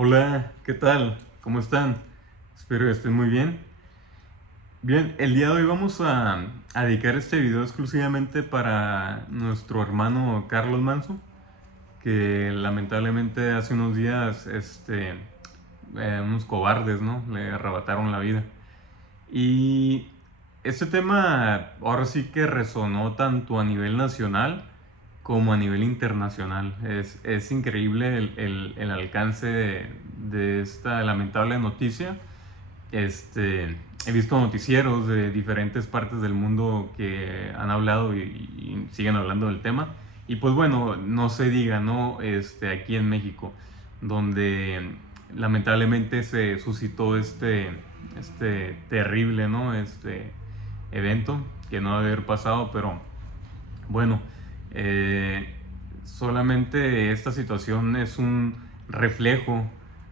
Hola, ¿qué tal? ¿Cómo están? Espero que estén muy bien. Bien, el día de hoy vamos a dedicar este video exclusivamente para nuestro hermano Carlos Manso, que lamentablemente hace unos días, unos cobardes, ¿no? Le arrebataron la vida. Y este tema ahora sí que resonó tanto a nivel nacional como a nivel internacional. Es increíble el alcance de esta lamentable noticia. He visto noticieros de diferentes partes del mundo que han hablado y siguen hablando del tema. Y pues bueno, no se diga, ¿no? Aquí en México, donde lamentablemente se suscitó este terrible, ¿no? Este evento que no debe haber pasado, pero bueno, eh, solamente esta situación es un reflejo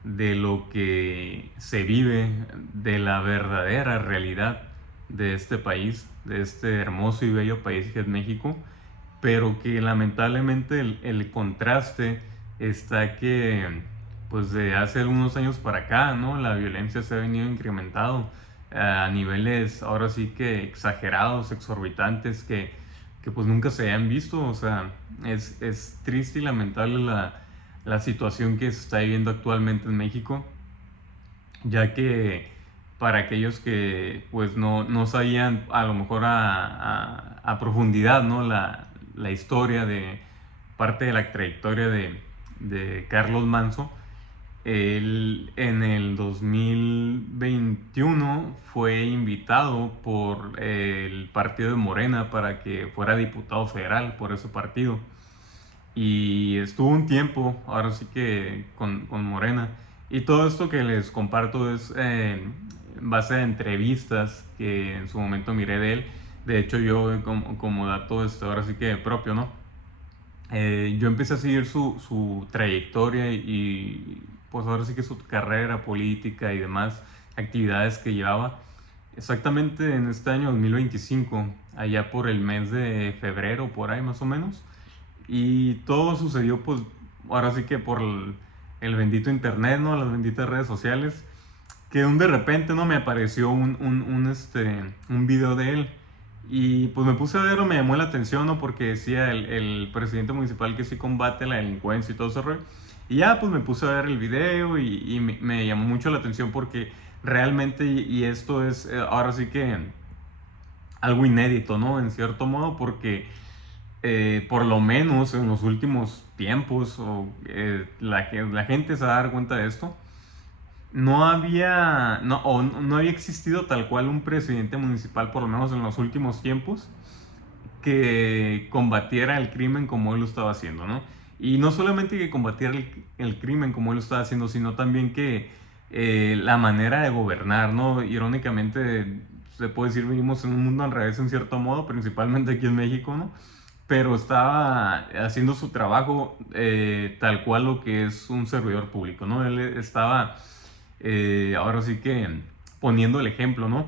de lo que se vive, de la verdadera realidad de este país, de este hermoso y bello país que es México, pero que lamentablemente el contraste está que, pues de hace algunos años para acá, ¿no? La violencia se ha venido incrementando a niveles ahora sí que exagerados, exorbitantes, que pues nunca se habían visto. O sea, es triste y lamentable la situación que se está viviendo actualmente en México, ya que para aquellos que pues no sabían a lo mejor a profundidad, ¿no? La historia de parte de la trayectoria de Carlos Manso. Él en el 2021 fue invitado por el partido de Morena para que fuera diputado federal por ese partido. Y estuvo un tiempo, ahora sí que con Morena. Y todo esto que les comparto es en base a entrevistas que en su momento miré de él. De hecho, yo como dato ahora sí que propio, ¿no? Yo empecé a seguir su trayectoria y pues ahora sí que su carrera política y demás actividades que llevaba exactamente en este año 2025, allá por el mes de febrero, por ahí más o menos. Y todo sucedió pues ahora sí que por el bendito internet, ¿no? Las benditas redes sociales, que de repente no me apareció un video de él. Y pues me puse a ver, o me llamó la atención, ¿no? Porque decía el presidente municipal que sí combate la delincuencia y todo ese rollo. Y ya pues me puse a ver el video y me llamó mucho la atención porque realmente, y esto es ahora sí que algo inédito, ¿no? En cierto modo, porque por lo menos en los últimos tiempos, la gente se va a dar cuenta de esto. No había existido tal cual un presidente municipal, por lo menos en los últimos tiempos, que combatiera el crimen como él lo estaba haciendo, ¿no? Y no solamente que combatiera el crimen como él lo estaba haciendo, sino también que la manera de gobernar, ¿no? Irónicamente, se puede decir, vivimos en un mundo al revés en cierto modo, principalmente aquí en México, ¿no? Pero estaba haciendo su trabajo tal cual lo que es un servidor público, ¿no? Él estaba ahora sí que poniendo el ejemplo, ¿no?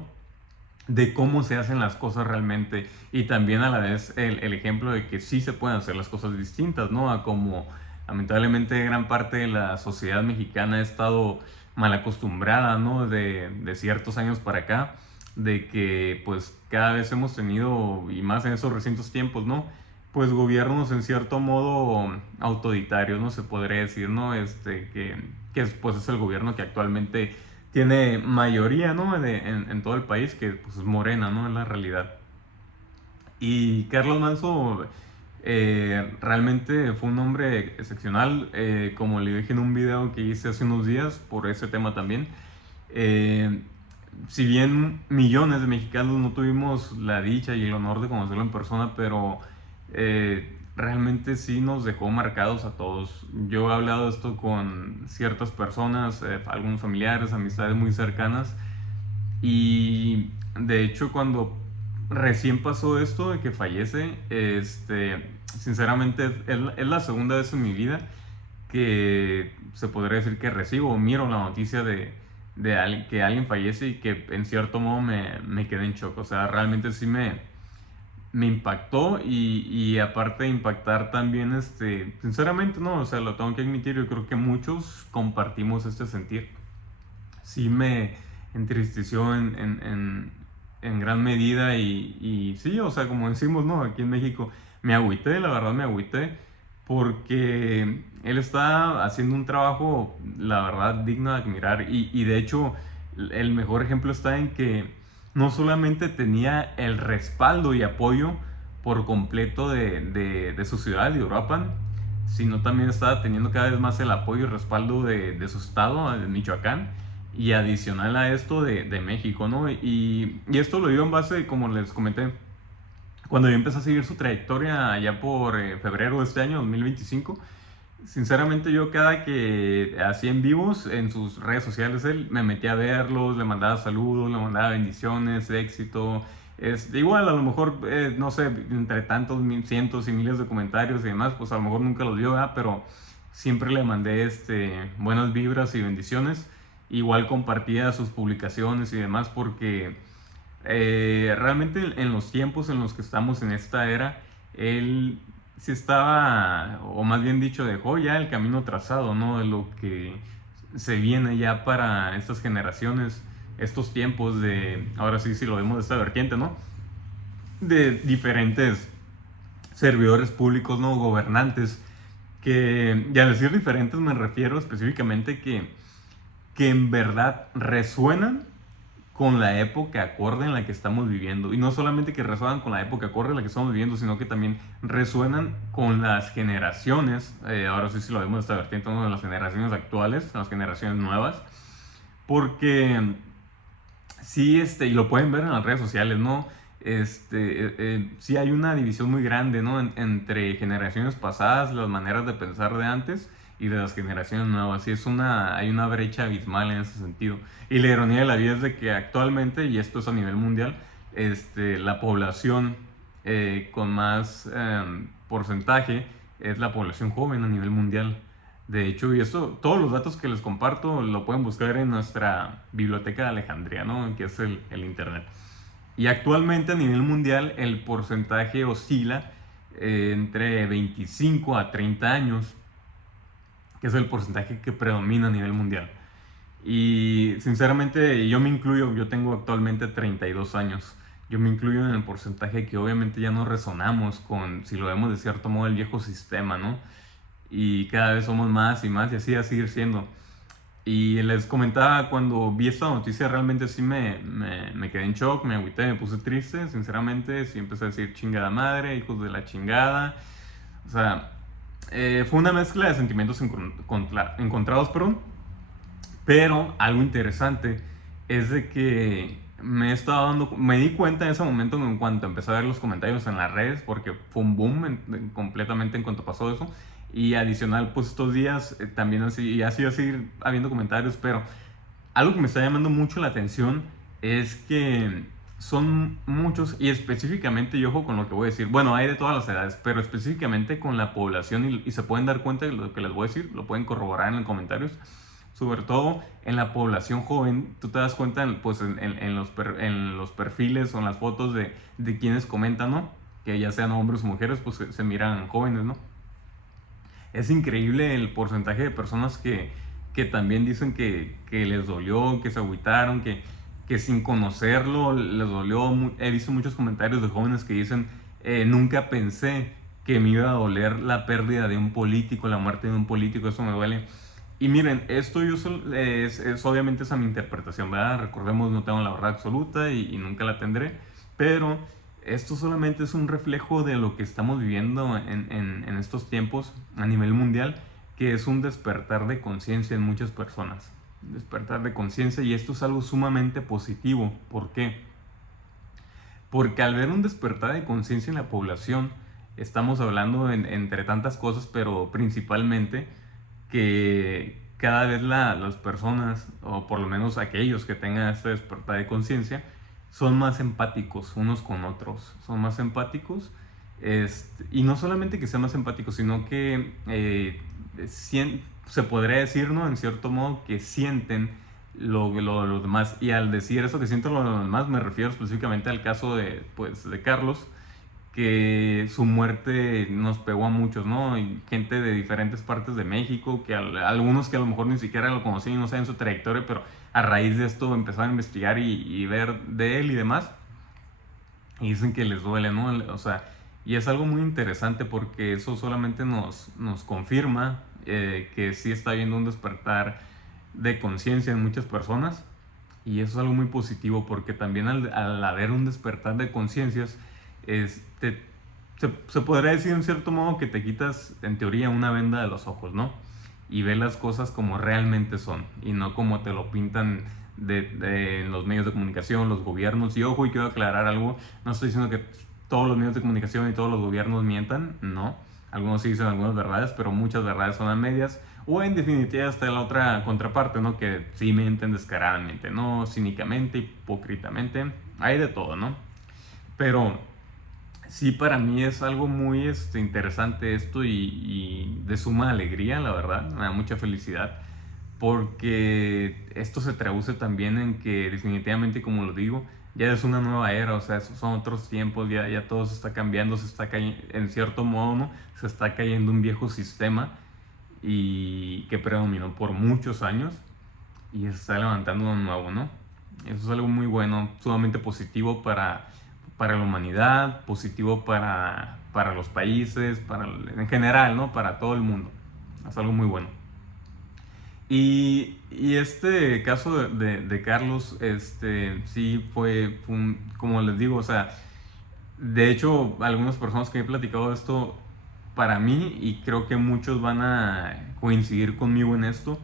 De cómo se hacen las cosas realmente y también a la vez el ejemplo de que sí se pueden hacer las cosas distintas, ¿no? A como lamentablemente gran parte de la sociedad mexicana ha estado mal acostumbrada, ¿no? De ciertos años para acá, de que pues cada vez hemos tenido, y más en esos recientes tiempos, ¿no? Pues gobiernos en cierto modo autoritarios, ¿no? Se podría decir, ¿no? Pues es el gobierno que actualmente tiene mayoría, ¿no? En todo el país, que pues es Morena, ¿no? Es la realidad. Y Carlos Manso realmente fue un hombre excepcional, como le dije en un video que hice hace unos días por ese tema también. Eh, si bien millones de mexicanos no tuvimos la dicha y el honor de conocerlo en persona, pero realmente sí nos dejó marcados a todos. Yo he hablado de esto con ciertas personas, algunos familiares, amistades muy cercanas, y de hecho cuando recién pasó esto de que fallece, sinceramente es la segunda vez en mi vida que se podría decir que recibo o miro la noticia de que alguien fallece y que en cierto modo me quedé en shock. O sea, realmente sí me impactó y aparte de impactar también, sinceramente, no, o sea, lo tengo que admitir, yo creo que muchos compartimos este sentir. Sí me entristeció en gran medida y sí, o sea, como decimos, ¿no? Aquí en México, me agüité, la verdad me agüité, porque él está haciendo un trabajo, la verdad, digno de admirar y de hecho, el mejor ejemplo está en que no solamente tenía el respaldo y apoyo por completo de su ciudad, de Uruapan, sino también estaba teniendo cada vez más el apoyo y respaldo de su estado, de Michoacán, y adicional a esto de México, ¿no? Y esto lo dio en base, como les comenté, cuando yo empecé a seguir su trayectoria allá por febrero de este año, 2025. Sinceramente yo cada que hacía en vivos en sus redes sociales, él me metía a verlos, le mandaba saludos, le mandaba bendiciones, éxito. Igual a lo mejor, no sé, entre tantos cientos y miles de comentarios y demás, pues a lo mejor nunca los vio, ¿verdad? Pero siempre le mandé buenas vibras y bendiciones. Igual compartía sus publicaciones y demás porque realmente en los tiempos en los que estamos en esta era, él sí estaba, o más bien dicho, dejó ya el camino trazado, ¿no? De lo que se viene ya para estas generaciones, estos tiempos ahora sí, si lo vemos de esta vertiente, ¿no? De diferentes servidores públicos, ¿no? Gobernantes, y al decir diferentes me refiero específicamente que en verdad resuenan con la época acorde en la que estamos viviendo. Y no solamente que resuenan con la época acorde en la que estamos viviendo, sino que también resuenan con las generaciones, ahora sí si lo vemos de esta vertiente, ¿no? De las generaciones actuales, las generaciones nuevas, porque sí, y lo pueden ver en las redes sociales, ¿no? Sí hay una división muy grande, ¿no? Entre generaciones pasadas, las maneras de pensar de antes y de las generaciones nuevas. Sí, hay una brecha abismal en ese sentido. Y la ironía de la vida es de que actualmente, y esto es a nivel mundial, la población con más porcentaje es la población joven a nivel mundial. De hecho, y esto, todos los datos que les comparto lo pueden buscar en nuestra biblioteca de Alejandría, ¿no? Que es el internet. Y actualmente a nivel mundial el porcentaje oscila entre 25 a 30 años, que es el porcentaje que predomina a nivel mundial. Y sinceramente yo me incluyo, yo tengo actualmente 32 años. Yo me incluyo en el porcentaje que obviamente ya no resonamos con, si lo vemos de cierto modo, el viejo sistema, ¿no? Y cada vez somos más y más y así va a seguir siendo. Y les comentaba cuando vi esta noticia, realmente sí me quedé en shock, me agüité, me puse triste, sinceramente, sí empecé a decir chingada madre, hijos de la chingada. O sea, fue una mezcla de sentimientos encontrados, pero algo interesante es de que me di cuenta en ese momento en cuanto empecé a ver los comentarios en las redes, porque fue un boom completamente en cuanto pasó eso. Y adicional, pues estos días también así, así va a seguir habiendo comentarios, pero algo que me está llamando mucho la atención es que son muchos, y específicamente, y ojo con lo que voy a decir, bueno, hay de todas las edades, pero específicamente con la población, y se pueden dar cuenta de lo que les voy a decir, lo pueden corroborar en los comentarios, sobre todo en la población joven, tú te das cuenta pues, en los perfiles o en las fotos de quienes comentan, ¿no? Que ya sean hombres o mujeres, pues se miran jóvenes, ¿no? Es increíble el porcentaje de personas que también dicen que les dolió, que se agüitaron, que sin conocerlo les dolió. He visto muchos comentarios de jóvenes que dicen, nunca pensé que me iba a doler la pérdida de un político, la muerte de un político, eso me duele. Y miren, esto es obviamente esa mi interpretación, ¿verdad? Recordemos, no tengo la verdad absoluta y nunca la tendré, pero esto solamente es un reflejo de lo que estamos viviendo en estos tiempos a nivel mundial, que es un despertar de conciencia en muchas personas. Despertar de conciencia, y esto es algo sumamente positivo. ¿Por qué? Porque al ver un despertar de conciencia en la población, estamos hablando entre tantas cosas, pero principalmente que cada vez las personas, o por lo menos aquellos que tengan este despertar de conciencia, son más empáticos unos con otros, son más empáticos, y no solamente que sean más empáticos, sino que se podría decir, ¿no? En cierto modo, que sienten lo de los demás. Y al decir eso que sienten lo de los demás, me refiero específicamente al caso pues, de Carlos, que su muerte nos pegó a muchos, ¿no? Y gente de diferentes partes de México, que algunos que a lo mejor ni siquiera lo conocían y no saben su trayectoria, pero a raíz de esto empezaron a investigar y ver de él y demás, y dicen que les duele, ¿no? O sea, y es algo muy interesante porque eso solamente nos confirma que sí está habiendo un despertar de conciencia en muchas personas, y eso es algo muy positivo porque también al haber un despertar de conciencias, se podría decir en cierto modo que te quitas en teoría una venda de los ojos, ¿no? Y ves las cosas como realmente son y no como te lo pintan en los medios de comunicación, los gobiernos. Y ojo, y quiero aclarar algo, no estoy diciendo que todos los medios de comunicación y todos los gobiernos mientan, no. Algunos sí dicen algunas verdades, pero muchas verdades son a medias. O en definitiva está la otra contraparte, ¿no? Que sí mienten descaradamente, ¿no? Cínicamente, hipócritamente, hay de todo, ¿no? Pero sí, para mí es algo muy interesante esto y de suma alegría, la verdad, me da mucha felicidad, porque esto se traduce también en que definitivamente, como lo digo, ya es una nueva era, o sea, son otros tiempos, ya todo se está cambiando, se está cayendo, en cierto modo, ¿no? Se está cayendo un viejo sistema y que predominó por muchos años y se está levantando uno nuevo, ¿no? Eso es algo muy bueno, sumamente positivo para la humanidad, positivo para los países, en general, ¿no? Para todo el mundo. Es algo muy bueno. Y este caso de Carlos, sí como les digo, o sea, de hecho, algunas personas que he platicado de esto, para mí, y creo que muchos van a coincidir conmigo en esto,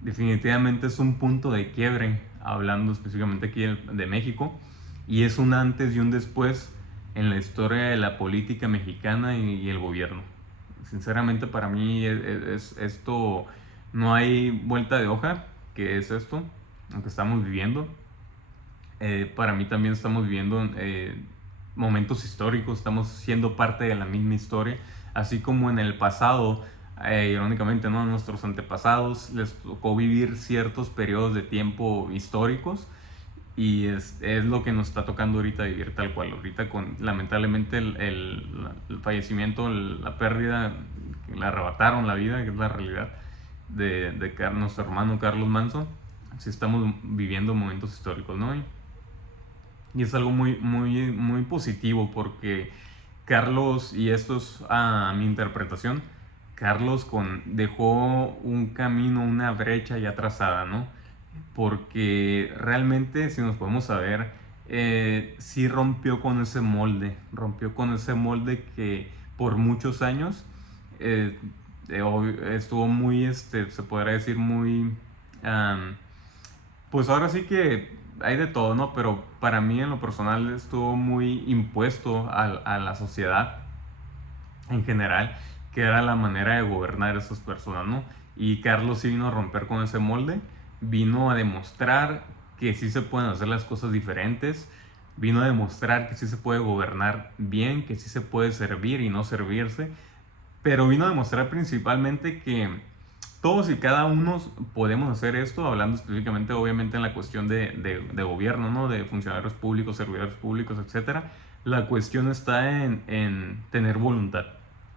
definitivamente es un punto de quiebre, hablando específicamente aquí de México, y es un antes y un después en la historia de la política mexicana y el gobierno. Sinceramente, para mí esto, no hay vuelta de hoja, que es esto, aunque estamos viviendo. Para mí también estamos viviendo momentos históricos, estamos siendo parte de la misma historia, así como en el pasado, irónicamente, ¿no? A nuestros antepasados les tocó vivir ciertos periodos de tiempo históricos, y es lo que nos está tocando ahorita vivir tal cual. Ahorita con lamentablemente el fallecimiento, la pérdida, le arrebataron la vida, que es la realidad de nuestro hermano Carlos Manson. Así estamos viviendo momentos históricos, ¿no? Y es algo muy, muy, muy positivo porque Carlos, y esto es a mi interpretación, Carlos dejó un camino, una brecha ya trazada, ¿no? Porque realmente, si nos podemos saber, sí rompió con ese molde que por muchos años eh, estuvo muy, se podría decir muy, pues ahora sí que hay de todo, ¿no? Pero para mí en lo personal estuvo muy impuesto a la sociedad en general, que era la manera de gobernar esas personas, ¿no? Y Carlos sí vino a romper con ese molde, vino a demostrar que sí se pueden hacer las cosas diferentes, vino a demostrar que sí se puede gobernar bien, que sí se puede servir y no servirse, pero vino a demostrar principalmente que todos y cada uno podemos hacer esto, hablando específicamente, obviamente, en la cuestión de gobierno, ¿no? De funcionarios públicos, servidores públicos, etcétera. La cuestión está en tener voluntad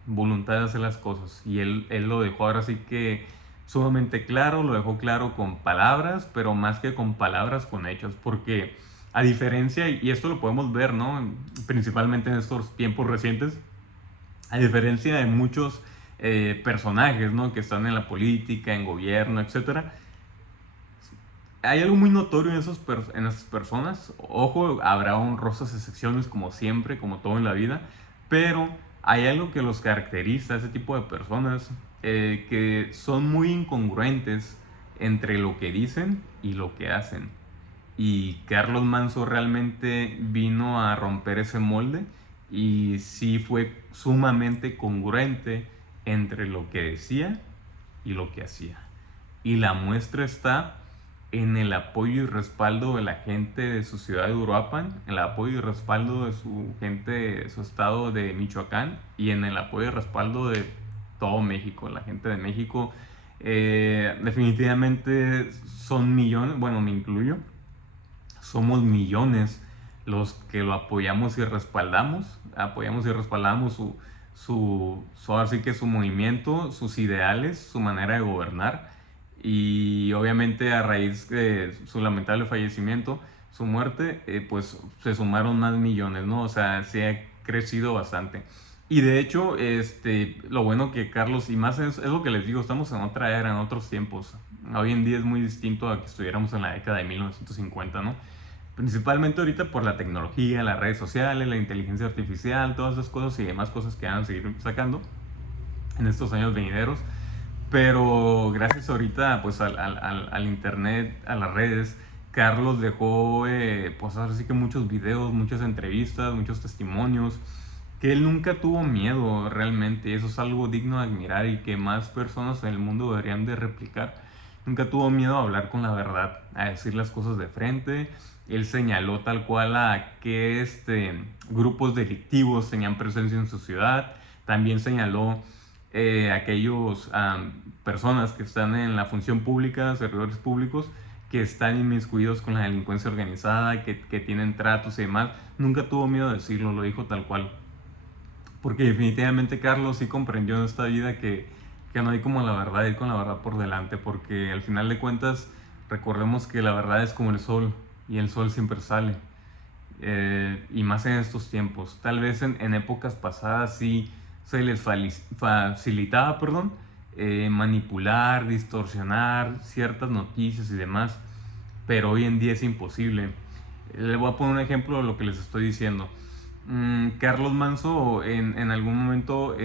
de hacer las cosas. Y él lo dejó ahora sí que sumamente claro, lo dejó claro con palabras, pero más que con palabras, con hechos, porque a diferencia, y esto lo podemos ver, ¿no? Principalmente en estos tiempos recientes, a diferencia de muchos personajes, ¿no? Que están en la política, en gobierno, etcétera, hay algo muy notorio en esas personas. Ojo, habrá honrosas excepciones como siempre, como todo en la vida, pero hay algo que los caracteriza, ese tipo de personas, que son muy incongruentes entre lo que dicen y lo que hacen. Y Carlos Manso realmente vino a romper ese molde y sí fue sumamente congruente entre lo que decía y lo que hacía. Y la muestra está en el apoyo y respaldo de la gente de su ciudad de Uruapan, en el apoyo y respaldo de su gente de su estado de Michoacán, y en el apoyo y respaldo de todo México. La gente de México definitivamente son millones, bueno, me incluyo, somos millones los que lo apoyamos y respaldamos ahora sí que su movimiento, sus ideales, su manera de gobernar. Y obviamente a raíz de su lamentable fallecimiento, su muerte, pues se sumaron más millones, ¿no? O sea, se ha crecido bastante. Y de hecho, lo bueno que Carlos, y más es lo que les digo, estamos en otra era, en otros tiempos. Hoy en día es muy distinto a que estuviéramos en la década de 1950, ¿no? Principalmente ahorita por la tecnología, las redes sociales, la inteligencia artificial, todas esas cosas y demás cosas que van a seguir sacando en estos años venideros. Pero gracias ahorita pues al internet, a las redes, Carlos dejó pues ahora sí que muchos videos, muchas entrevistas, muchos testimonios, que él nunca tuvo miedo realmente. Eso es algo digno de admirar y que más personas en el mundo deberían de replicar. Nunca tuvo miedo a hablar con la verdad, a decir las cosas de frente. Él señaló tal cual a qué grupos delictivos tenían presencia en su ciudad. También señaló aquellos personas que están en la función pública, servidores públicos, que están inmiscuidos con la delincuencia organizada, que tienen tratos y demás. Nunca tuvo miedo de decirlo, lo dijo tal cual. Porque definitivamente Carlos sí comprendió en esta vida que no hay como la verdad, ir con la verdad por delante, porque al final de cuentas recordemos que la verdad es como el sol y el sol siempre sale. Y más en estos tiempos. Tal vez en épocas pasadas sí se les facilitaba, perdón, manipular, distorsionar ciertas noticias y demás, pero hoy en día es imposible. Le voy a poner un ejemplo de lo que les estoy diciendo. Carlos Manso en algún momento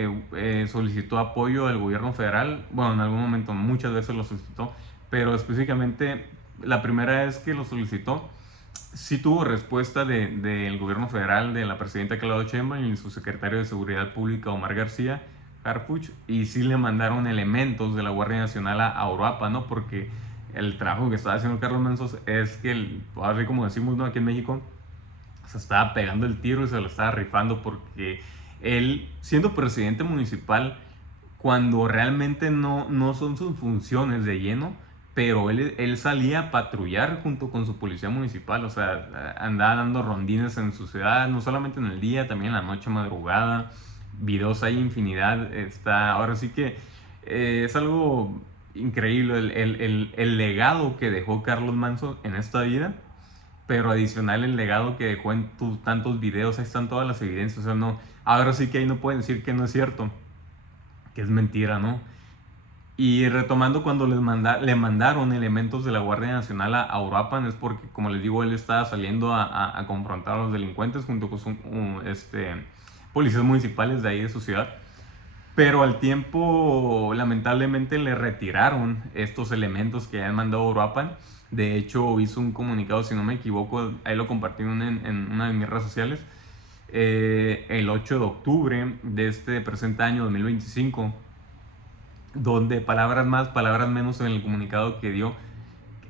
solicitó apoyo del gobierno federal. Bueno, en algún momento, muchas veces lo solicitó, pero específicamente la primera vez que lo solicitó, sí tuvo respuesta del gobierno federal, de la presidenta Claudia Sheinbaum y su secretario de Seguridad Pública, Omar García Harfuch, y sí le mandaron elementos de la Guardia Nacional a Uruapan, ¿no? Porque el trabajo que estaba haciendo Carlos Manso es que, así como decimos, ¿no?, aquí en México, se estaba pegando el tiro y se lo estaba rifando, porque él, siendo presidente municipal, cuando realmente no son sus funciones de lleno, pero él salía a patrullar junto con su policía municipal. O sea, andaba dando rondines en su ciudad, no solamente en el día, también en la noche, madrugada. Videos hay infinidad. Ahora sí que es algo increíble el legado que dejó Carlos Manso en esta vida, pero adicional el legado que dejó en tantos videos. Ahí están todas las evidencias. O sea, no, ahora sí que ahí no pueden decir que no es cierto, que es mentira, ¿no? Y retomando, cuando le mandaron elementos de la Guardia Nacional a Uruapan, es porque, como les digo, él estaba saliendo a confrontar a los delincuentes junto con policías municipales de ahí de su ciudad. Pero al tiempo, lamentablemente, le retiraron estos elementos que habían mandado a Uruapan. De hecho, hizo un comunicado, si no me equivoco, ahí lo compartí en una de mis redes sociales, el 8 de octubre de este presente año 2025, donde palabras más, palabras menos, en el comunicado que dio,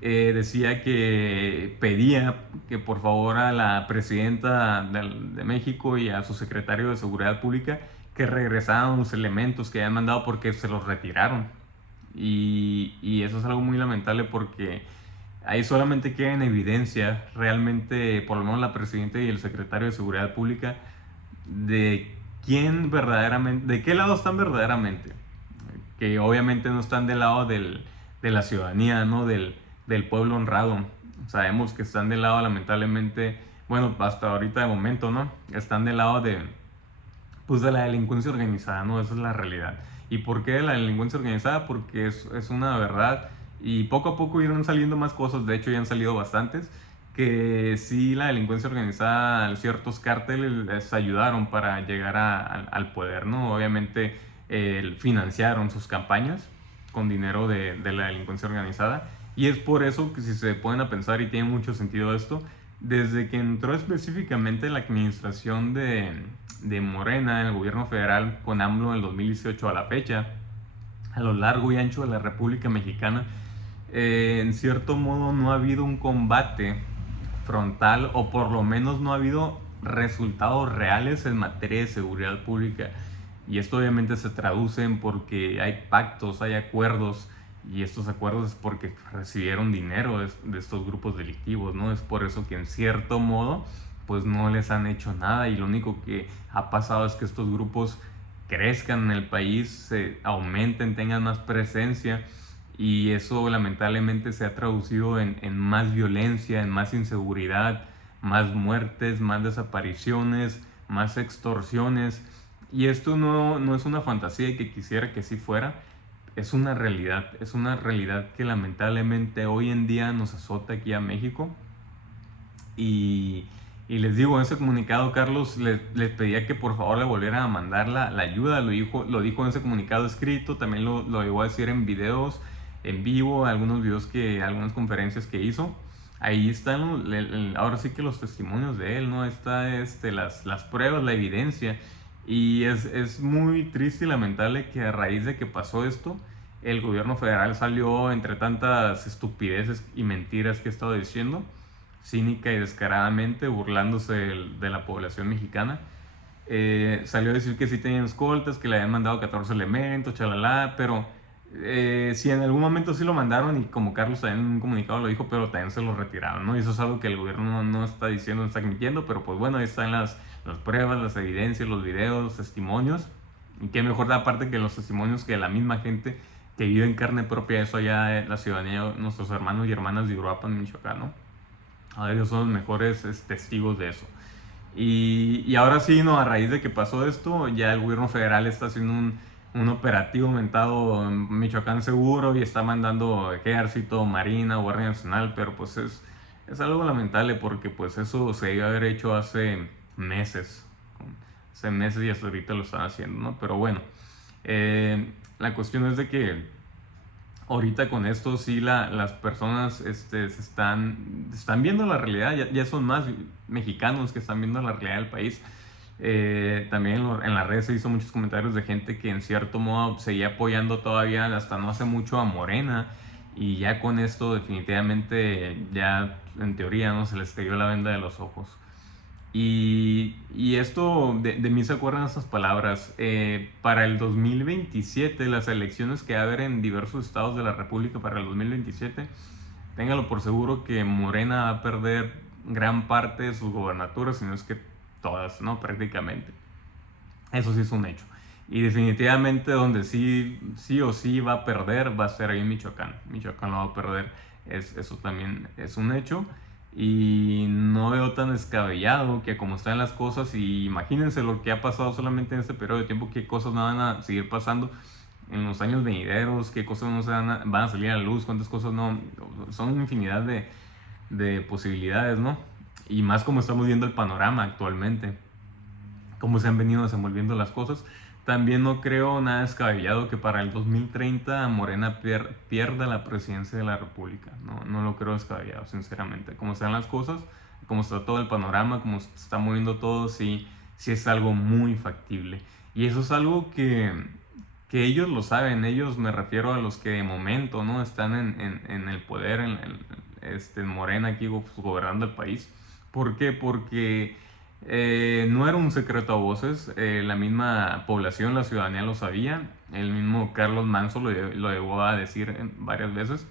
decía que pedía que por favor a la presidenta de México y a su secretario de Seguridad Pública que regresaran los elementos que habían mandado, porque se los retiraron. Y eso es algo muy lamentable, porque ahí solamente queda en evidencia realmente, por lo menos la presidenta y el secretario de Seguridad Pública, de quién verdaderamente, de qué lado están verdaderamente, que obviamente no están del lado de la ciudadanía, ¿no? Del pueblo honrado. Sabemos que están del lado, lamentablemente, bueno, hasta ahorita de momento, ¿no? Están del lado pues de la delincuencia organizada, ¿no? Esa es la realidad. ¿Y por qué la delincuencia organizada? Porque es una verdad, y poco a poco irán saliendo más cosas. De hecho, ya han salido bastantes, que sí, la delincuencia organizada, ciertos cárteles les ayudaron para llegar al poder, ¿no? Obviamente financiaron sus campañas con dinero de la delincuencia organizada, y es por eso que, si se ponen a pensar, y tiene mucho sentido esto, desde que entró específicamente la administración de Morena en el gobierno federal con AMLO en el 2018 a la fecha, a lo largo y ancho de la República Mexicana, en cierto modo no ha habido un combate frontal, o por lo menos no ha habido resultados reales en materia de seguridad pública. Y esto obviamente se traduce en porque hay pactos, hay acuerdos, y estos acuerdos es porque recibieron dinero de estos grupos delictivos, ¿no? Es por eso que, en cierto modo, pues no les han hecho nada, y lo único que ha pasado es que estos grupos crezcan en el país, se aumenten, tengan más presencia, y eso lamentablemente se ha traducido en más violencia, en más inseguridad, más muertes, más desapariciones, más extorsiones. Y esto no es una fantasía que quisiera que sí fuera, es una realidad que lamentablemente hoy en día nos azota aquí a México. Y, y les digo, en ese comunicado, Carlos les pedía que por favor le volvieran a mandar la ayuda. Lo dijo en ese comunicado escrito, también lo llegó a decir en videos, en vivo, algunas conferencias que hizo. Ahí están, ahora sí que los testimonios de él, ¿no? Está las pruebas, la evidencia. Y es muy triste y lamentable que a raíz de que pasó esto, el gobierno federal salió, entre tantas estupideces y mentiras que he estado diciendo, cínica y descaradamente burlándose de la población mexicana. Salió a decir que sí tenían escoltas, que le habían mandado 14 elementos, chalala, pero si en algún momento sí lo mandaron, y como Carlos también en un comunicado lo dijo, pero también se lo retiraron, ¿no? Y eso es algo que el gobierno no está diciendo, no está admitiendo, pero pues bueno, ahí están las pruebas, las evidencias, los videos, los testimonios. Y qué mejor aparte que los testimonios que la misma gente que vive en carne propia eso allá en la ciudadanía, nuestros hermanos y hermanas de Uruapan, Michoacán, ¿no? Ellos son los mejores testigos de eso. Y ahora sí, ¿no? A raíz de que pasó esto, ya el gobierno federal está haciendo un operativo aumentado en Michoacán Seguro, y está mandando ejército, marina, guardia nacional, pero pues es algo lamentable, porque pues eso se iba a haber hecho hace meses. Hace meses y hasta ahorita lo están haciendo, ¿no? Pero bueno, la cuestión es de que ahorita con esto sí las personas están viendo la realidad, ya son más mexicanos que están viendo la realidad del país. También en las redes se hizo muchos comentarios de gente que en cierto modo seguía apoyando todavía hasta no hace mucho a Morena, y ya con esto definitivamente ya en teoría no se les cayó la venda de los ojos. Y esto de mí se acuerdan estas palabras. Para el 2027, las elecciones que va a haber en diversos estados de la República para el 2027, téngalo por seguro que Morena va a perder gran parte de sus gobernaturas, si no es que todas, ¿no? Prácticamente. Eso sí es un hecho. Y definitivamente donde sí o sí va a perder va a ser ahí en Michoacán. Michoacán lo va a perder. Eso también es un hecho. Y no veo tan descabellado que como están las cosas, y imagínense lo que ha pasado solamente en este periodo de tiempo, qué cosas no van a seguir pasando en los años venideros, qué cosas no van a salir a la luz, cuántas cosas no. Son infinidad de posibilidades, ¿no? Y más como estamos viendo el panorama actualmente, cómo se han venido desenvolviendo las cosas. También no creo nada descabellado que para el 2030 Morena pierda la presidencia de la República. No lo creo descabellado, sinceramente. Como están las cosas, como está todo el panorama, como se está moviendo todo, sí es algo muy factible. Y eso es algo que ellos lo saben. Ellos, me refiero a los que de momento no están en el poder, en Morena aquí gobernando el país. ¿Por qué? Porque no era un secreto a voces, la misma población, la ciudadanía lo sabía, el mismo Carlos Manso lo llegó a decir varias veces,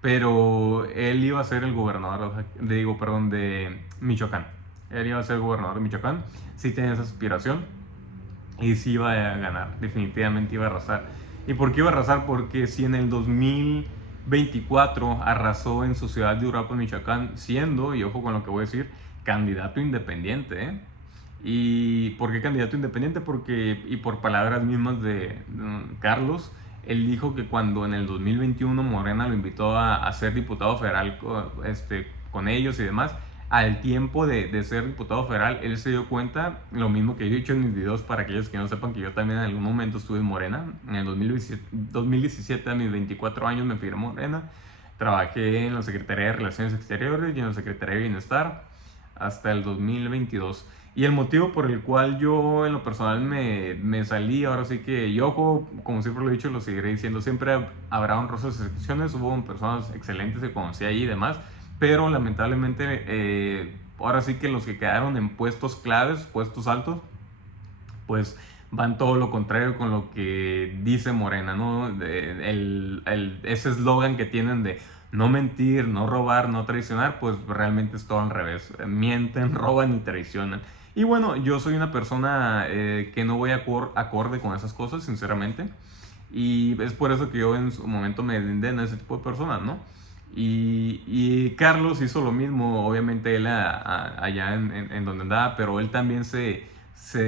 pero él iba a ser el gobernador, de Michoacán. Él iba a ser el gobernador de Michoacán, sí tenía esa aspiración, y sí iba a ganar, definitivamente iba a arrasar. ¿Y por qué iba a arrasar? Porque si en el 2024 arrasó en su ciudad de Uruapan, Michoacán, siendo, y ojo con lo que voy a decir, candidato independiente, ¿eh? ¿Y por qué candidato independiente? Porque, y por palabras mismas de Carlos, él dijo que cuando en el 2021 Morena lo invitó a ser diputado federal con ellos y demás, al tiempo de ser diputado federal, él se dio cuenta, lo mismo que yo he dicho en mis videos para aquellos que no sepan, que yo también en algún momento estuve en Morena. En el 2017 a mis 24 años me fui a Morena, trabajé en la Secretaría de Relaciones Exteriores y en la Secretaría de Bienestar hasta el 2022. Y el motivo por el cual yo en lo personal me salí, ahora sí que yo, como siempre lo he dicho, lo seguiré diciendo, siempre habrá honrosas excepciones, hubo personas excelentes que conocí ahí y demás, pero lamentablemente ahora sí que los que quedaron en puestos claves, puestos altos, pues van todo lo contrario con lo que dice Morena, ¿no? Ese eslogan que tienen de no mentir, no robar, no traicionar, pues realmente es todo al revés. Mienten, roban y traicionan. Y bueno, yo soy una persona que no voy acorde con esas cosas, sinceramente. Y es por eso que yo en su momento me vendé a ese tipo de personas, ¿no? Y Carlos hizo lo mismo, obviamente él allá en donde andaba, pero él también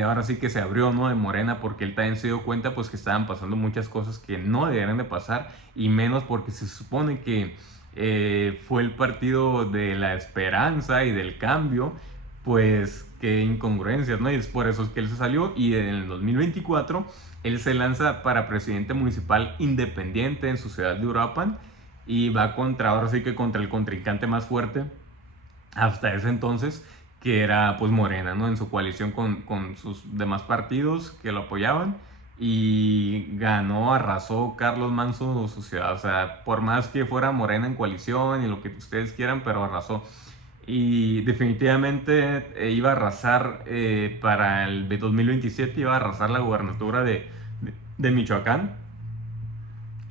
ahora sí que se abrió, ¿no? De Morena, porque él también se dio cuenta pues que estaban pasando muchas cosas que no deberían de pasar, y menos porque se supone que fue el partido de la esperanza y del cambio, pues qué incongruencias, ¿no? Y es por eso que él se salió, y en el 2024 él se lanza para presidente municipal independiente en su ciudad de Uruapan, y va ahora sí que contra el contrincante más fuerte hasta ese entonces, que era pues Morena, ¿no? En su coalición con sus demás partidos que lo apoyaban, y ganó, arrasó Carlos Manso su ciudad. O sea, por más que fuera Morena en coalición y lo que ustedes quieran, pero arrasó. Y definitivamente iba a arrasar para el 2027, iba a arrasar la gubernatura de Michoacán,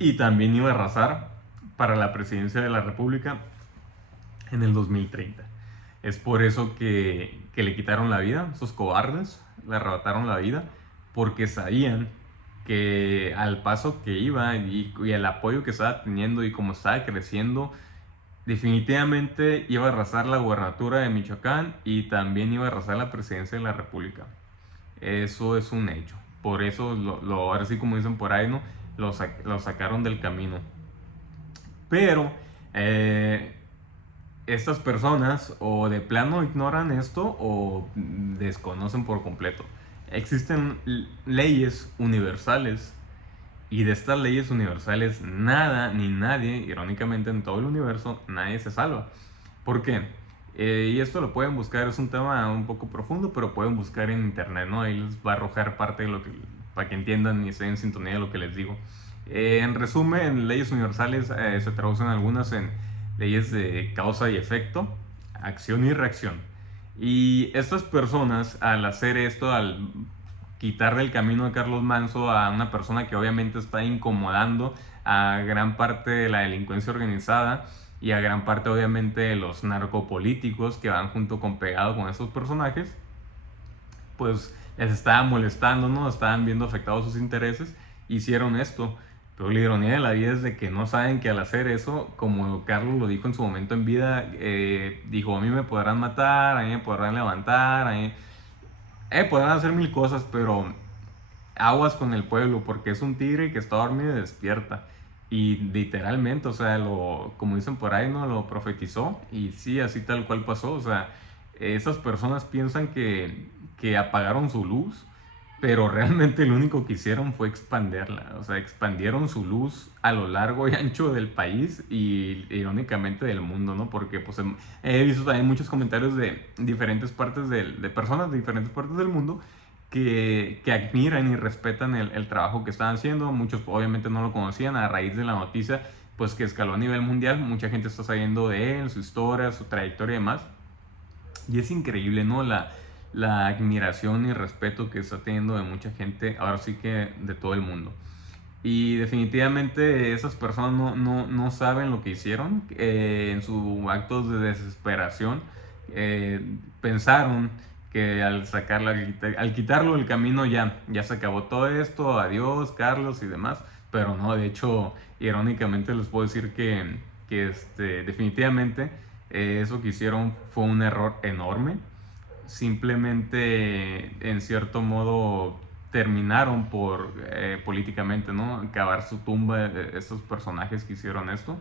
y también iba a arrasar para la presidencia de la República en el 2030. Es por eso que le quitaron la vida, esos cobardes, le arrebataron la vida, porque sabían que al paso que iba y el apoyo que estaba teniendo y como estaba creciendo, definitivamente iba a arrasar la gubernatura de Michoacán y también iba a arrasar la presidencia de la República. Eso es un hecho. Por eso, ahora sí como dicen por ahí, ¿no? Lo sacaron del camino. Pero estas personas o de plano ignoran esto o desconocen por completo. Existen leyes universales, y de estas leyes universales nada ni nadie, irónicamente en todo el universo, nadie se salva. ¿Por qué? Y esto lo pueden buscar, es un tema un poco profundo, pero pueden buscar en internet, ¿no? Ahí les va a arrojar parte de lo que, para que entiendan y estén en sintonía de lo que les digo. En resumen, leyes universales se traducen algunas en leyes de causa y efecto, acción y reacción. Y estas personas, al hacer esto, al quitar del camino de Carlos Manso a una persona que obviamente está incomodando a gran parte de la delincuencia organizada y a gran parte obviamente de los narcopolíticos que van junto con pegado con esos personajes, pues les estaba molestando, ¿no? Estaban viendo afectados sus intereses, hicieron esto. Pero la ironía de la vida es de que no saben que al hacer eso, como Carlos lo dijo en su momento en vida, dijo, a mí me podrán matar, a mí me podrán levantar, a mí podrán hacer mil cosas, pero aguas con el pueblo, porque es un tigre que está dormido y despierta. Y literalmente, o sea, como dicen por ahí, ¿no? Lo profetizó, y sí, así tal cual pasó. O sea, esas personas piensan que apagaron su luz, pero realmente lo único que hicieron fue expandirla. O sea, expandieron su luz a lo largo y ancho del país y irónicamente del mundo, ¿no? Porque pues he visto también muchos comentarios de diferentes partes de personas de diferentes partes del mundo que admiran y respetan el trabajo que están haciendo. Muchos obviamente no lo conocían a raíz de la noticia, pues que escaló a nivel mundial. Mucha gente está sabiendo de él, su historia, su trayectoria y demás. Y es increíble, ¿no? La admiración y respeto que está teniendo de mucha gente, ahora sí que de todo el mundo. Y definitivamente esas personas no saben lo que hicieron. En sus actos de desesperación pensaron que al quitarlo del camino ya se acabó todo esto, adiós Carlos y demás. Pero no, de hecho, irónicamente les puedo decir que definitivamente eso que hicieron fue un error enorme. Simplemente, en cierto modo, terminaron por políticamente, ¿no? Cavar su tumba estos personajes que hicieron esto,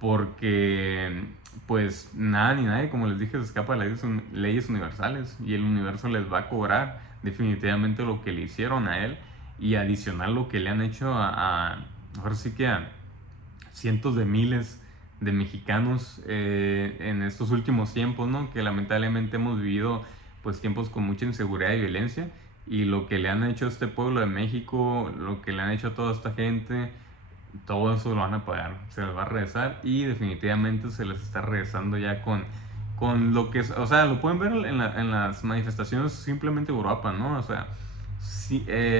porque pues nada ni nadie, como les dije, se escapa de las leyes universales, y el universo les va a cobrar definitivamente lo que le hicieron a él, y adicional lo que le han hecho ahora sí que a cientos de miles de mexicanos en estos últimos tiempos, ¿no? Que lamentablemente hemos vivido pues tiempos con mucha inseguridad y violencia, y lo que le han hecho a este pueblo de México, lo que le han hecho a toda esta gente, todo eso lo van a pagar, se les va a regresar, y definitivamente se les está regresando ya con lo que es, o sea, lo pueden ver en las manifestaciones simplemente de Europa, ¿no? O sea,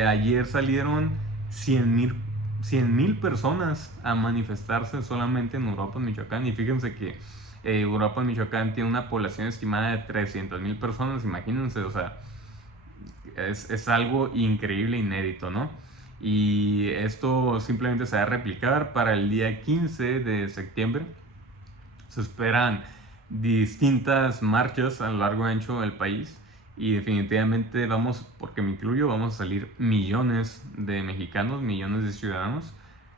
ayer salieron 100,000 100,000 personas a manifestarse solamente en Uruapan, Michoacán. Y fíjense que Uruapan, Michoacán tiene una población estimada de 300,000 personas, imagínense, o sea, es algo increíble, inédito, ¿no? Y esto simplemente se va a replicar para el día 15 de septiembre. Se esperan distintas marchas a lo largo y ancho del país y definitivamente vamos, porque me incluyo, vamos a salir millones de mexicanos, millones de ciudadanos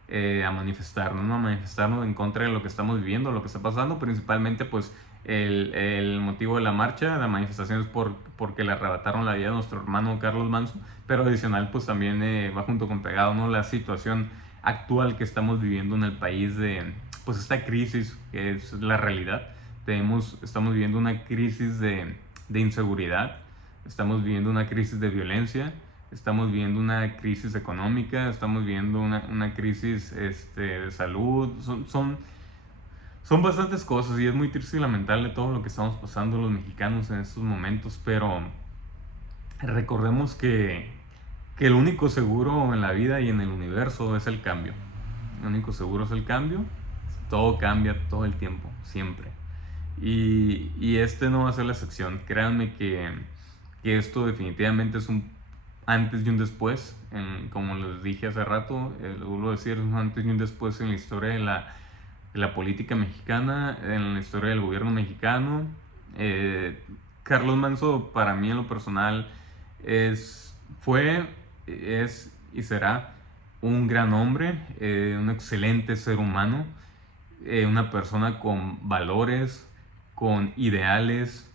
a manifestarnos, ¿no? A manifestarnos en contra de lo que estamos viviendo, lo que está pasando, principalmente pues el motivo de la marcha, la manifestación es porque le arrebataron la vida a nuestro hermano Carlos Manso, pero adicional pues también va junto con pegado, ¿no? La situación actual que estamos viviendo en el país de pues esta crisis que es la realidad. Estamos viviendo una crisis de inseguridad, estamos viviendo una crisis de violencia, estamos viviendo una crisis económica, estamos viviendo una crisis de salud. Son bastantes cosas y es muy triste y lamentable todo lo que estamos pasando los mexicanos en estos momentos, pero recordemos que el único seguro en la vida y en el universo es el cambio. El único seguro es el cambio. Todo cambia todo el tiempo, siempre. Y este no va a ser la excepción. Créanme que esto definitivamente es un antes y un después. Como les dije hace rato, lo vuelvo a decir, es un antes y un después en la historia de la política mexicana, en la historia del gobierno mexicano. Carlos Manso, para mí en lo personal, fue, es y será un gran hombre, un excelente ser humano, una persona con valores, con ideales,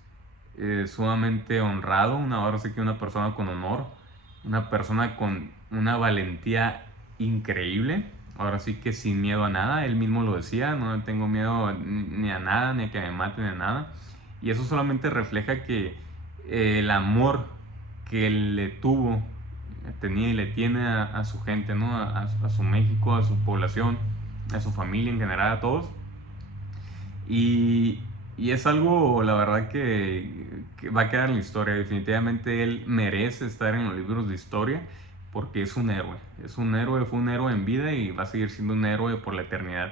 sumamente honrado, ahora sí que una persona con honor, una persona con una valentía increíble, ahora sí que sin miedo a nada. Él mismo lo decía, no tengo miedo ni a nada, ni a que me maten, ni a nada. Y eso solamente refleja que el amor que él tenía y le tiene a su gente, ¿no? A su México, a su población, a su familia en general, a todos. Y es algo, la verdad, que va a quedar en la historia. Definitivamente él merece estar en los libros de historia porque es un héroe. Es un héroe, fue un héroe en vida y va a seguir siendo un héroe por la eternidad.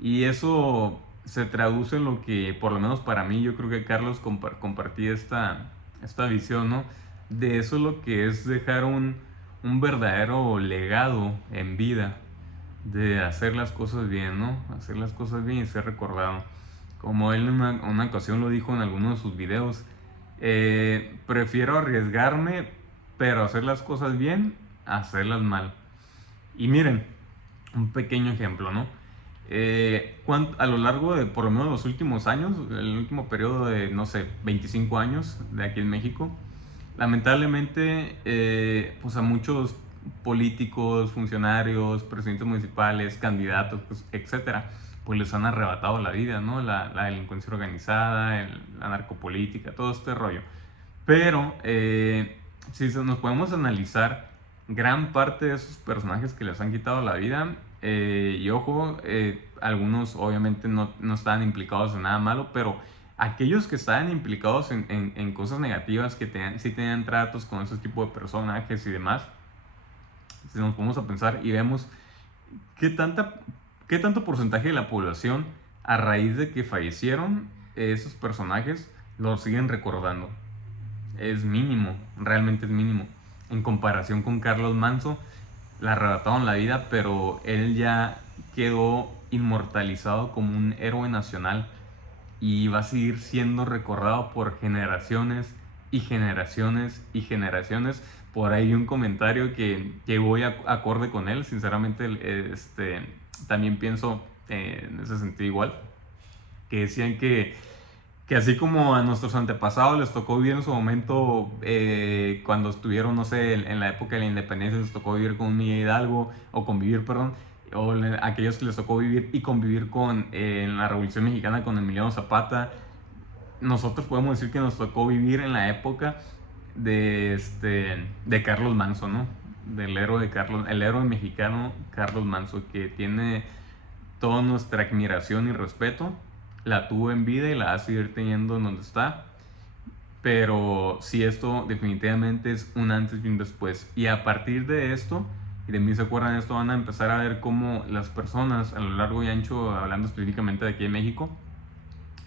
Y eso se traduce en lo que, por lo menos para mí, yo creo que Carlos compartía esta visión, ¿no? De eso lo que es dejar un verdadero legado en vida, de hacer las cosas bien, ¿no? Hacer las cosas bien y ser recordado. Como él en una ocasión lo dijo en alguno de sus videos, prefiero arriesgarme, pero hacer las cosas bien, a hacerlas mal. Y miren, un pequeño ejemplo, ¿no? A lo largo de por lo menos los últimos años, el último periodo de, no sé, 25 años de aquí en México, lamentablemente, pues a muchos políticos, funcionarios, presidentes municipales, candidatos, pues, etcétera, pues les han arrebatado la vida, ¿no? La delincuencia organizada, la narcopolítica, todo este rollo. Pero si nos podemos analizar gran parte de esos personajes que les han quitado la vida, y ojo, algunos obviamente no estaban implicados en nada malo, pero aquellos que estaban implicados en cosas negativas, que sí tenían tratos con ese tipo de personajes y demás, si nos ponemos a pensar y vemos qué tanto porcentaje de la población, a raíz de que fallecieron esos personajes, los siguen recordando. Es mínimo, realmente es mínimo. En comparación con Carlos Manso, le arrebataron la vida, pero él ya quedó inmortalizado como un héroe nacional y va a seguir siendo recordado por generaciones y generaciones y generaciones. Por ahí un comentario que voy acorde con él, sinceramente, también pienso en ese sentido igual, que decían que así como a nuestros antepasados les tocó vivir en su momento, cuando estuvieron, no sé, en la época de la independencia, les tocó vivir con Miguel Hidalgo, o convivir, perdón, o aquellos que les tocó vivir y convivir en la Revolución Mexicana con Emiliano Zapata. Nosotros podemos decir que nos tocó vivir en la época de Carlos Manso, ¿no? El héroe mexicano Carlos Manso, que tiene toda nuestra admiración y respeto. La tuvo en vida y la va a seguir teniendo en donde está. Pero sí, esto definitivamente es un antes y un después. Y a partir de esto, y de mí se acuerdan de esto, van a empezar a ver cómo las personas a lo largo y ancho, hablando específicamente de aquí en México,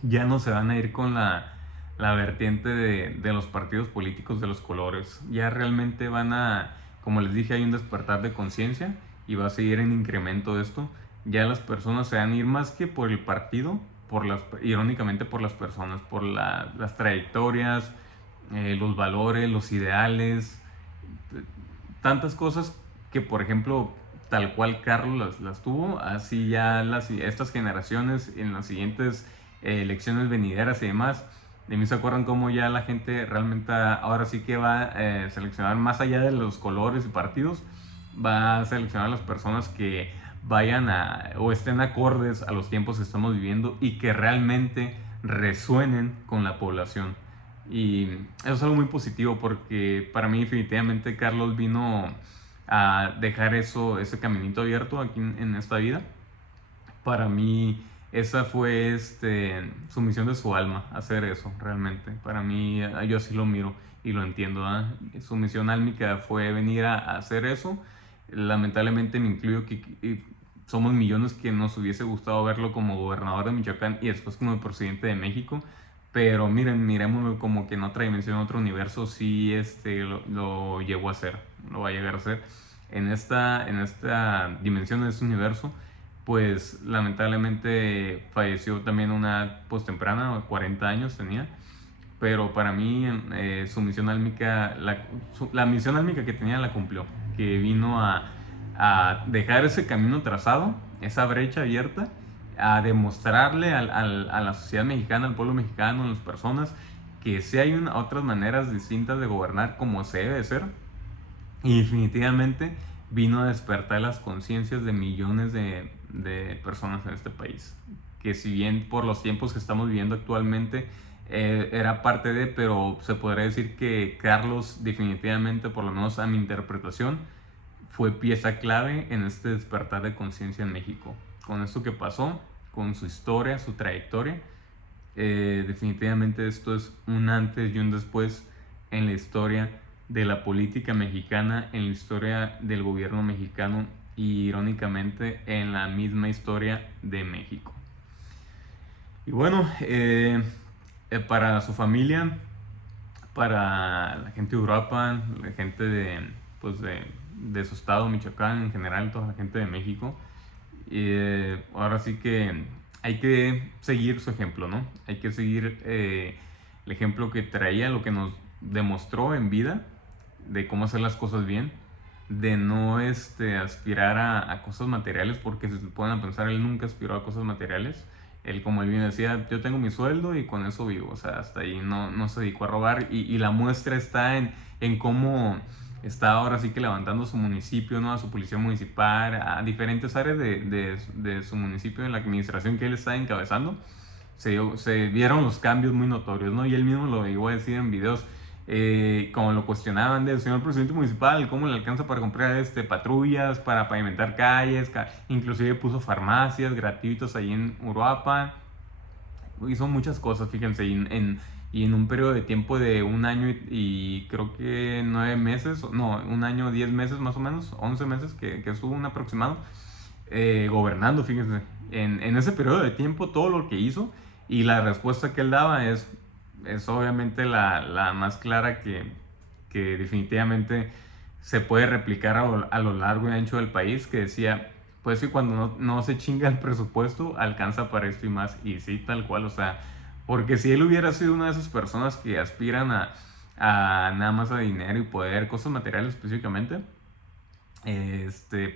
ya no se van a ir con la vertiente de los partidos políticos, de los colores. Ya realmente van a, como les dije, hay un despertar de conciencia y va a seguir en incremento esto. Ya las personas se van a ir más que por el partido, irónicamente por las personas, por las trayectorias, los valores, los ideales, tantas cosas que, por ejemplo, tal cual Carlos las tuvo, así ya estas generaciones en las siguientes elecciones venideras y demás, de mí se acuerdan cómo ya la gente realmente ahora sí que va a seleccionar más allá de los colores y partidos, va a seleccionar a las personas que vayan o estén acordes a los tiempos que estamos viviendo y que realmente resuenen con la población. Y eso es algo muy positivo porque para mí definitivamente Carlos vino a dejar ese caminito abierto aquí en esta vida. Para mí esa fue su misión de su alma, hacer eso realmente. Para mí yo así lo miro y lo entiendo, ¿eh? Su misión álmica fue venir a hacer eso. Lamentablemente me incluyo que somos millones que nos hubiese gustado verlo como gobernador de Michoacán y después como presidente de México. Pero miren, miremoslo como que en otra dimensión, en otro universo, sí lo llegó a hacer, lo va a llegar a hacer. En esta dimensión, en este universo, pues lamentablemente falleció también una edad pues temprana, 40 años tenía. Pero para mí su misión álmica, la misión álmica que tenía la cumplió, que vino a dejar ese camino trazado, esa brecha abierta, a demostrarle a la sociedad mexicana, al pueblo mexicano, a las personas, que sí hay otras maneras distintas de gobernar como se debe de ser. Y definitivamente vino a despertar las conciencias de millones de personas en este país. Que si bien por los tiempos que estamos viviendo actualmente era parte de, pero se podría decir que Carlos definitivamente, por lo menos a mi interpretación, fue pieza clave en este despertar de conciencia en México. Con esto que pasó, con su historia, su trayectoria, definitivamente esto es un antes y un después en la historia de la política mexicana, en la historia del gobierno mexicano y irónicamente en la misma historia de México. Y bueno, para su familia, para la gente de Europa, la gente de su estado, Michoacán en general, toda la gente de México, ahora sí que hay que seguir su ejemplo, ¿no? Hay que seguir el ejemplo que traía, lo que nos demostró en vida, de cómo hacer las cosas bien, de no aspirar a cosas materiales, porque si se pueden pensar, él nunca aspiró a cosas materiales. Él, como él bien decía, yo tengo mi sueldo y con eso vivo, o sea, hasta ahí no se dedicó a robar y la muestra está en cómo está ahora sí que levantando su municipio, ¿no? A su policía municipal, a diferentes áreas de su municipio, en la administración que él está encabezando. Se vieron los cambios muy notorios, ¿no? Y él mismo lo llegó a decir en videos, como lo cuestionaban del señor presidente municipal, cómo le alcanza para comprar patrullas, para pavimentar calles, inclusive puso farmacias gratuitas ahí en Uruapan, hizo muchas cosas, fíjense, y en un periodo de tiempo de un año y creo que 9 meses, no, un año, 10 meses más o menos, 11 meses que estuvo un aproximado, gobernando, fíjense, en ese periodo de tiempo todo lo que hizo y la respuesta que él daba es obviamente la más clara que definitivamente se puede replicar a lo largo y ancho del país, que decía, pues que cuando no se chinga el presupuesto, alcanza para esto y más, y sí, tal cual, o sea, porque si él hubiera sido una de esas personas que aspiran a nada más a dinero y poder, cosas materiales específicamente,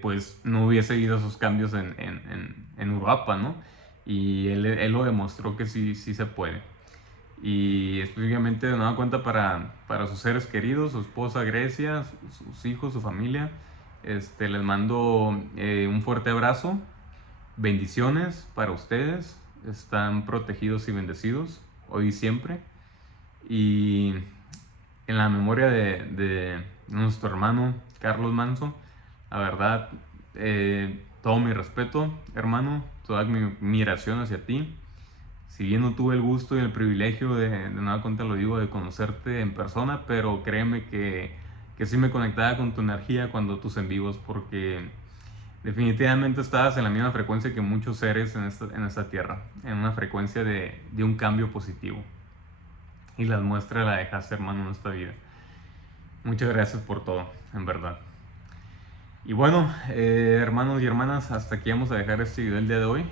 pues no hubiese habido esos cambios en Uruapan, ¿no? Y él lo demostró que sí se puede. Y específicamente de nueva cuenta para sus seres queridos, su esposa Grecia, sus hijos, su familia, les mando un fuerte abrazo, bendiciones para ustedes, están protegidos y bendecidos hoy y siempre. Y en la memoria de nuestro hermano Carlos Manso, la verdad, todo mi respeto, hermano, toda mi admiración hacia ti. Si bien no tuve el gusto y el privilegio de nada cuenta lo digo, de conocerte en persona, pero créeme que que sí me conectaba con tu energía cuando tus en vivos, porque definitivamente estabas en la misma frecuencia que muchos seres en esta tierra, en una frecuencia de un cambio positivo. Y las muestras la dejaste, hermano, en esta vida. Muchas gracias por todo, en verdad. Y bueno, hermanos y hermanas, hasta aquí vamos a dejar este video el día de hoy.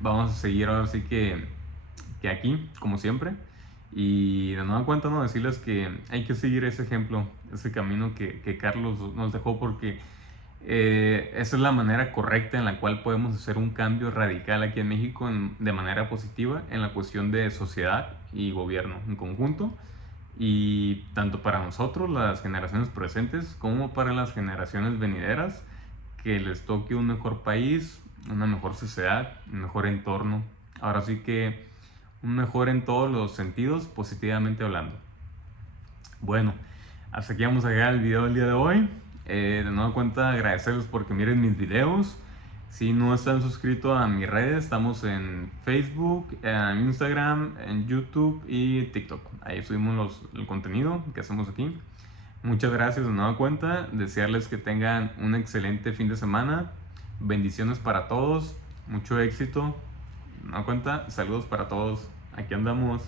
Vamos a seguir ahora sí que aquí, como siempre. Y de nueva cuenta, ¿no? Decirles que hay que seguir ese ejemplo, ese camino que Carlos nos dejó, porque esa es la manera correcta en la cual podemos hacer un cambio radical aquí en México de manera positiva en la cuestión de sociedad y gobierno en conjunto. Y tanto para nosotros, las generaciones presentes, como para las generaciones venideras, que les toque un mejor país, una mejor sociedad, un mejor entorno. Ahora sí que un mejor en todos los sentidos, positivamente hablando. Bueno, hasta aquí vamos a llegar al video del día de hoy. De nueva cuenta, agradecerles porque miren mis videos. Si no están suscritos a mis redes, estamos en Facebook, en Instagram, en YouTube y TikTok. Ahí subimos el contenido que hacemos aquí. Muchas gracias de nueva cuenta. Desearles que tengan un excelente fin de semana. Bendiciones para todos. Mucho éxito. De nueva cuenta, saludos para todos. Aquí andamos.